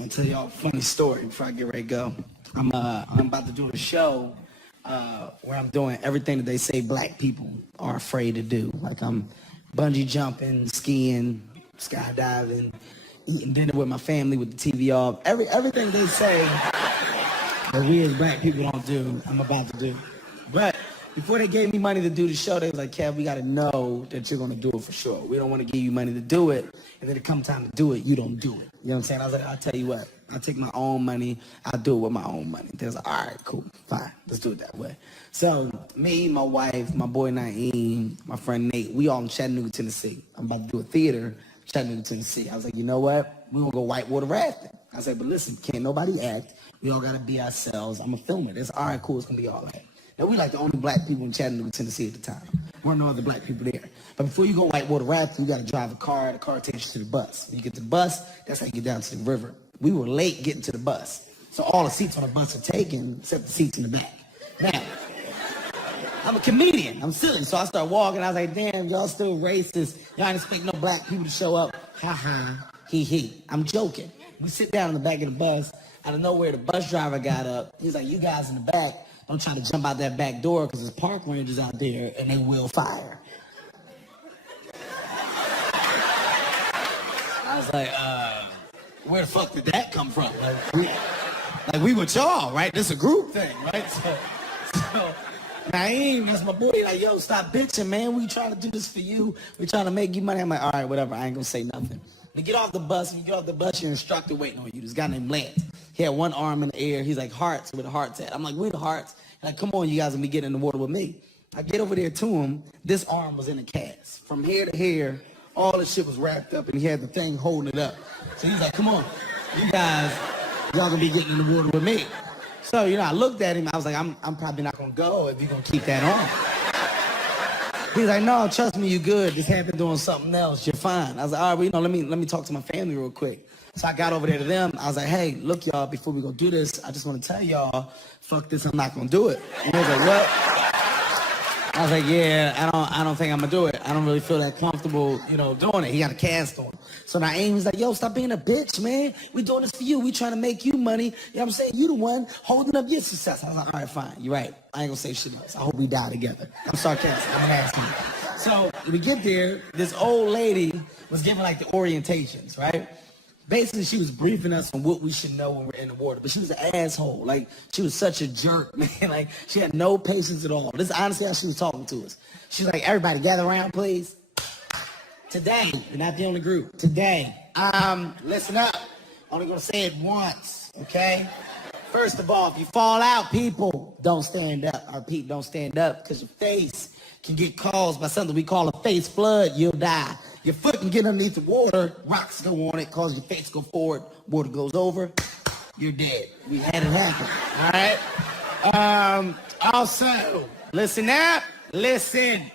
I'll tell y'all a funny story before I get ready to go. I'm about to do a show where I'm doing everything that they say black people are afraid to do. Like I'm bungee jumping, skiing, skydiving, eating dinner with my family with the TV off. Everything they say that we as black people don't do, I'm about to do. But before they gave me money to do the show, they was like, Kev, we got to know that you're going to do it for sure. We don't want to give you money to do it, and then it come time to do it, you don't do it. You know what I'm saying? I was like, I'll tell you what. I'll take my own money. I'll do it with my own money. They was like, all right, cool, fine. Let's do it that way. So me, my wife, my boy Naeem, my friend Nate, we all in Chattanooga, Tennessee. I'm about to do a theater in Chattanooga, Tennessee. I was like, you know what? We're going to go whitewater rafting. I said, but listen, can't nobody act. We all got to be ourselves. I'm going to film it. It's all right, cool. It's going to be all right. Now, we like the only black people in Chattanooga, Tennessee at the time. Weren't no other black people there. But before you go whitewater rafting, you got to drive a car. The car takes you to the bus. When you get to the bus, that's how you get down to the river. We were late getting to the bus. So all the seats on the bus are taken, except the seats in the back. Now, I'm a comedian. I'm silly. So I start walking. I was like, damn, y'all still racist. Y'all ain't expect no black people to show up. Ha ha, he he. I'm joking. We sit down in the back of the bus. Out of nowhere, the bus driver got up. He's like, you guys in the back, don't try to jump out that back door because there's park rangers out there and they will fire. I was like, where the fuck did that come from? Like we with y'all, right? This is a group thing, right? So Naeem, that's my boy. Like, yo, stop bitching, man. We trying to do this for you. We trying to make you money. I'm like, all right, whatever. I ain't gonna say nothing. We get off the bus. When you get off the bus, your instructor waiting on you. This guy named Lance. He had one arm in the air. He's like, Hearts, where the Heart's at. I'm like, we the Hearts. He's like, come on, you guys gonna be getting in the water with me. I get over there to him. This arm was in a cast. From here to here, all the shit was wrapped up, and he had the thing holding it up. So he's like, come on, you guys, y'all gonna be getting in the water with me. So, you know, I looked at him. I was like, I'm probably not gonna go if you're gonna keep that on. He's like, no, trust me, you good. Just happened doing something else. You're fine. I was like, all right, well, you know, let me talk to my family real quick. So I got over there to them. I was like, hey, look, y'all, before we go do this, I just want to tell y'all, fuck this, I'm not gonna do it. And they was like, what? I was like, yeah, I don't think I'm gonna do it. I don't really feel that comfortable, you know, doing it. He got a cast on. So now Amy's like, yo, stop being a bitch, man. We doing this for you. We trying to make you money. You know what I'm saying? You the one holding up your success. I was like, all right, fine. You're right. I ain't gonna say shit else. I hope we die together. I'm sarcastic. I'm asking. So we get there. This old lady was giving like the orientations, right? Basically, she was briefing us on what we should know when we're in the water. But she was an asshole. Like, she was such a jerk, man. Like, she had no patience at all. This is honestly how she was talking to us. She's like, everybody gather around, please. Today, we're not the only group. Today, listen up. Only gonna say it once, okay? First of all, if you fall out, people, don't stand up. Or Pete, don't stand up, because your face can get caused by something we call a face flood. You'll die. Your foot can get underneath the water, rocks go on it, cause your face go forward, water goes over, you're dead. We had it happen, all right? Also, listen up, listen.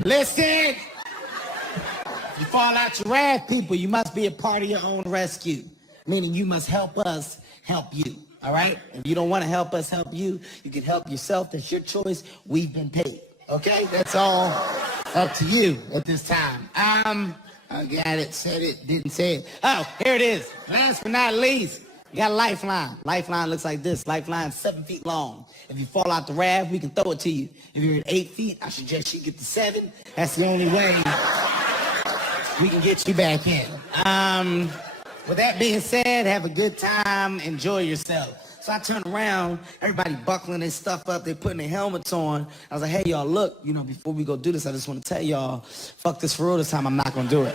If you fall out your raft, people, you must be a part of your own rescue, meaning you must help us help you, all right? If you don't want to help us help you, you can help yourself. That's your choice. We've been paid, okay? That's all up to you at this time. I got it, said it, didn't say it. Oh, here it is. Last but not least, you got a lifeline. Lifeline looks like this. Lifeline 7 feet long. If you fall out the raft, we can throw it to you. If you're at 8 feet, I suggest you get to 7. That's the only way we can get you back in. With that being said, have a good time. Enjoy yourself. So I turn around, everybody buckling their stuff up, they putting their helmets on. I was like, hey, y'all, look, you know, before we go do this, I just want to tell y'all, fuck this for real this time, I'm not going to do it.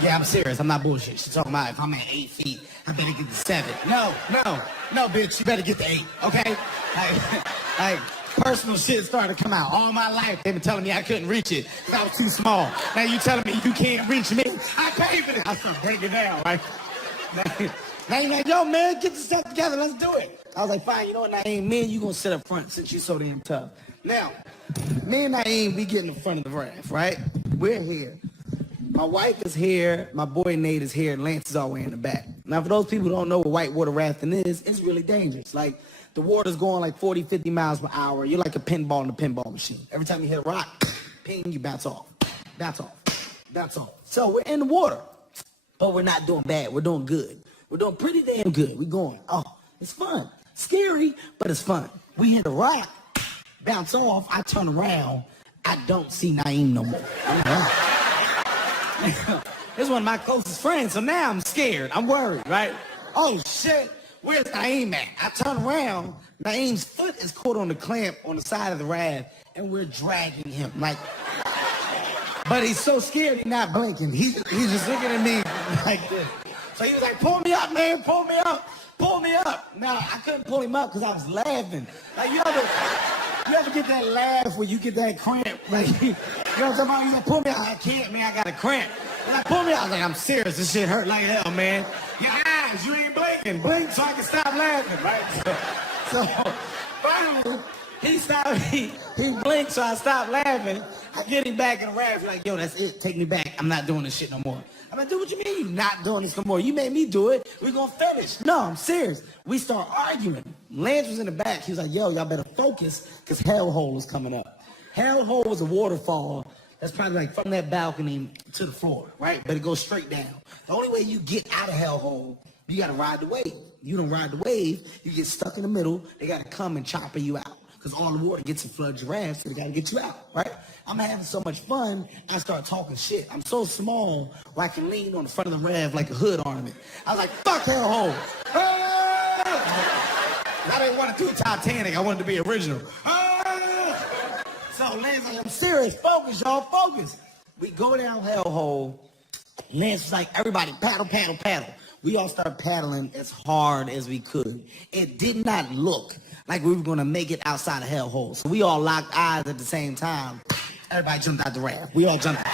Yeah, I'm serious, I'm not bullshit. She's talking about if I'm at 8 feet, I better get to 7. No, bitch, you better get to 8, okay? Like, personal shit started to come out. All my life, they've been telling me I couldn't reach it because I was too small. Now you telling me you can't reach me? I paid for it. I start breaking down, right? Now you're like, yo, man, get the stuff together. Let's do it. I was like, fine, you know what, Naeem? Me and you going to sit up front since you so damn tough. Now, me and Naeem, we get in the front of the raft, right? We're here. My wife is here. My boy Nate is here. And Lance is all the way in the back. Now, for those people who don't know what whitewater rafting is, it's really dangerous. Like, the water's going like 40, 50 miles per hour. You're like a pinball in a pinball machine. Every time you hit a rock, ping, you bounce off. Bounce off. Bounce off. So we're in the water. But we're not doing bad. We're doing good. We're doing pretty damn good. We're going, oh, it's fun. Scary, but it's fun. We hit a rock, bounce off, I turn around, I don't see Naeem no more. This is one of my closest friends, so now I'm scared. I'm worried, right? Oh, shit, where's Naeem at? I turn around, Naeem's foot is caught on the clamp on the side of the raft, and we're dragging him, like, but he's so scared he's not blinking. He's just looking at me like this. So he was like, pull me up, man, pull me up, pull me up. Now, I couldn't pull him up because I was laughing. Like, you ever get that laugh where you get that cramp? Like, you know what I'm talking about? He's like, pull me out. I can't, man, I got a cramp. He's like, pull me out. I was like, I'm serious, this shit hurt like hell, man. Your eyes, you ain't blinking. Blink so I can stop laughing, right? So finally, he blinked, so I stopped laughing. I get him back in the raft. He's like, yo, that's it. Take me back. I'm not doing this shit no more. I'm like, dude, what you mean you not doing this no more? You made me do it. We're going to finish. No, I'm serious. We start arguing. Lance was in the back. He was like, yo, y'all better focus because Hellhole is coming up. Hellhole is a waterfall that's probably like from that balcony to the floor, right? But it goes straight down. The only way you get out of Hellhole, you got to ride the wave. You don't ride the wave, you get stuck in the middle. They got to come and chopper you out. Because all the water gets and floods your ass, so they gotta get you out, right? I'm having so much fun, I start talking shit. I'm so small, where I can lean on the front of the raft like a hood ornament. I was like, fuck Hellhole. I didn't want to do Titanic, I wanted to be original. So Lance like, I'm serious, focus, y'all, focus. We go down Hellhole. Lance was like, everybody paddle, paddle, paddle. We all started paddling as hard as we could. It did not look like we were gonna make it outside of Hellhole. So we all locked eyes at the same time. Everybody jumped out the raft. We all jumped out.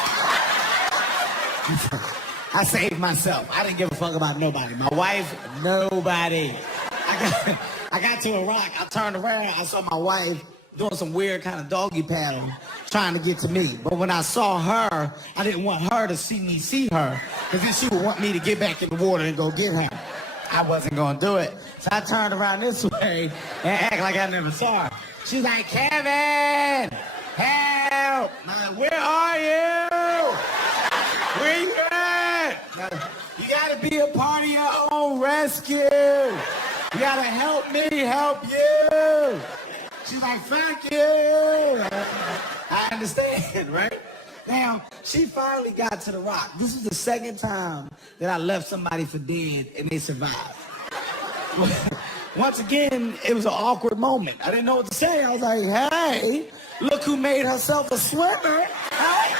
I saved myself. I didn't give a fuck about nobody. My wife, nobody. I got to a rock. I turned around. I saw my wife doing some weird kind of doggy paddle, trying to get to me. But when I saw her, I didn't want her to see me see her, because then she would want me to get back in the water and go get her. I wasn't gonna do it. So I turned around this way and act like I never saw her. She's like, Kevin, help! I'm like, where are you? Where you at? You gotta be a part of your own rescue. You gotta help me help you. She's like, thank you. I understand, right? Now, she finally got to the rock. This is the second time that I left somebody for dead and they survived. Once again, it was an awkward moment. I didn't know what to say. I was like, hey, look who made herself a swimmer. Hey.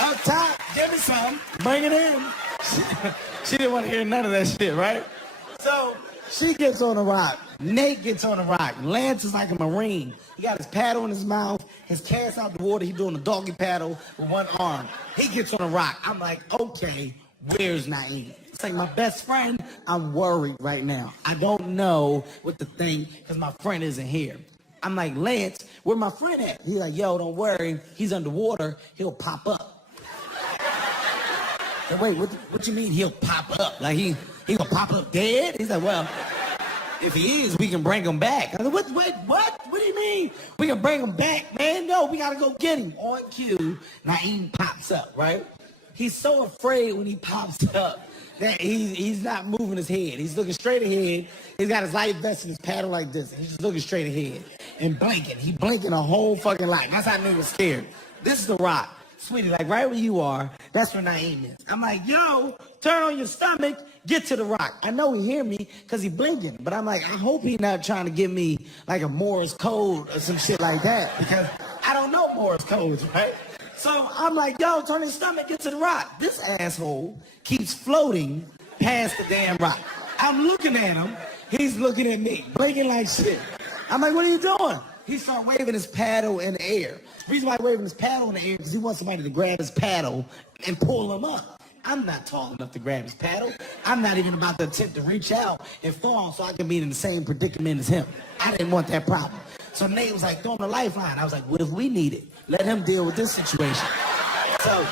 Up top, give me some. Bring it in. She didn't want to hear none of that shit, right? So she gets on the rock. Nate gets on the rock. Lance is like a Marine. He got his paddle in his mouth, his cast out the water. He's doing a doggy paddle with one arm. He gets on the rock. I'm like, okay, where's Naeem? It's like my best friend. I'm worried right now. I don't know what to think because my friend isn't here. I'm like, Lance, where my friend at? He's like, yo, don't worry. He's underwater. He'll pop up. And wait, what you mean he'll pop up? Like he gonna pop up dead? He's like, well, if he is, we can bring him back. I was like, what? What do you mean? We can bring him back, man? No, we gotta go get him. On cue, Naeem pops up, right? He's so afraid when he pops up that he's not moving his head. He's looking straight ahead. He's got his life vest and his paddle like this. And he's just looking straight ahead and blinking. He blinking a whole fucking lot. That's how I knew he was scared. This is the rock. Sweetie, like right where you are, that's where Naeem is. I'm like, yo, turn on your stomach, get to the rock. I know he hear me because he blinking, but I'm like, I hope he not trying to give me like a Morse code or some shit like that because I don't know Morse codes, right? So I'm like, yo, turn his stomach, get to the rock. This asshole keeps floating past the damn rock. I'm looking at him, he's looking at me, blinking like shit. I'm like, what are you doing? He started waving his paddle in the air. The reason why he's waving his paddle in the air is because he wants somebody to grab his paddle and pull him up. I'm not tall enough to grab his paddle. I'm not even about to attempt to reach out and fall so I can be in the same predicament as him. I didn't want that problem. So Nate was like, throw him the lifeline. I was like, what if we need it? Let him deal with this situation. So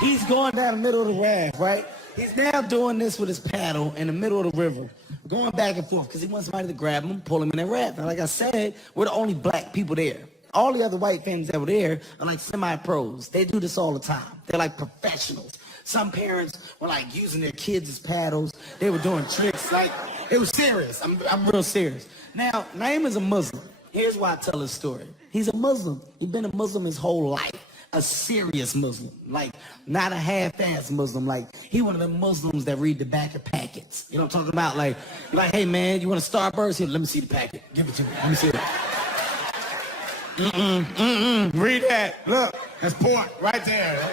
he's going down the middle of the raft, right? He's now doing this with his paddle in the middle of the river, going back and forth because he wants somebody to grab him, pull him in that raft. And like I said, we're the only black people there. All the other white families that were there are like semi-pros. They do this all the time. They're like professionals. Some parents were like using their kids as paddles. They were doing tricks. Like, it was serious. I'm real serious. Now, Naeem is a Muslim. Here's why I tell his story. He's a Muslim. He's been a Muslim his whole life. A serious Muslim. Like, not a half-ass Muslim. Like, he one of the Muslims that read the back of packets. You know what I'm talking about? Like, you're like, hey, man, you want a Starburst? Here, let me see the packet. Give it to me. Let me see it. Read that. Look, that's pork right there.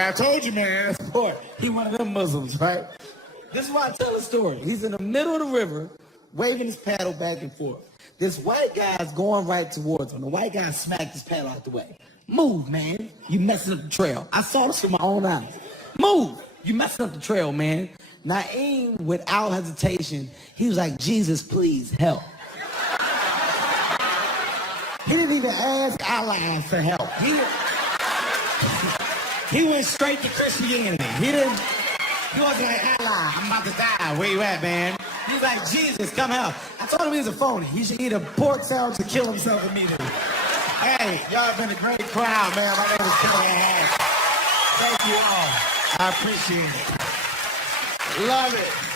I told you, man, that's pork. He one of them Muslims, right? This is why I tell the story. He's in the middle of the river, waving his paddle back and forth. This white guy's going right towards him. The white guy smacked his paddle out the way. Move, man. You messing up the trail. I saw this with my own eyes. Move. You messing up the trail, man. Naeem, without hesitation, he was like, Jesus, please help. He didn't even ask Allah for help. He went straight to Christianity. He wasn't like, Allah, I'm about to die. Where you at, man? He was like, Jesus, come help. I told him he was a phony. He should eat a pork sandwich to kill himself immediately. Hey, y'all have been a great crowd, man. My name is Kevin. Thank you all. I appreciate it. Love it.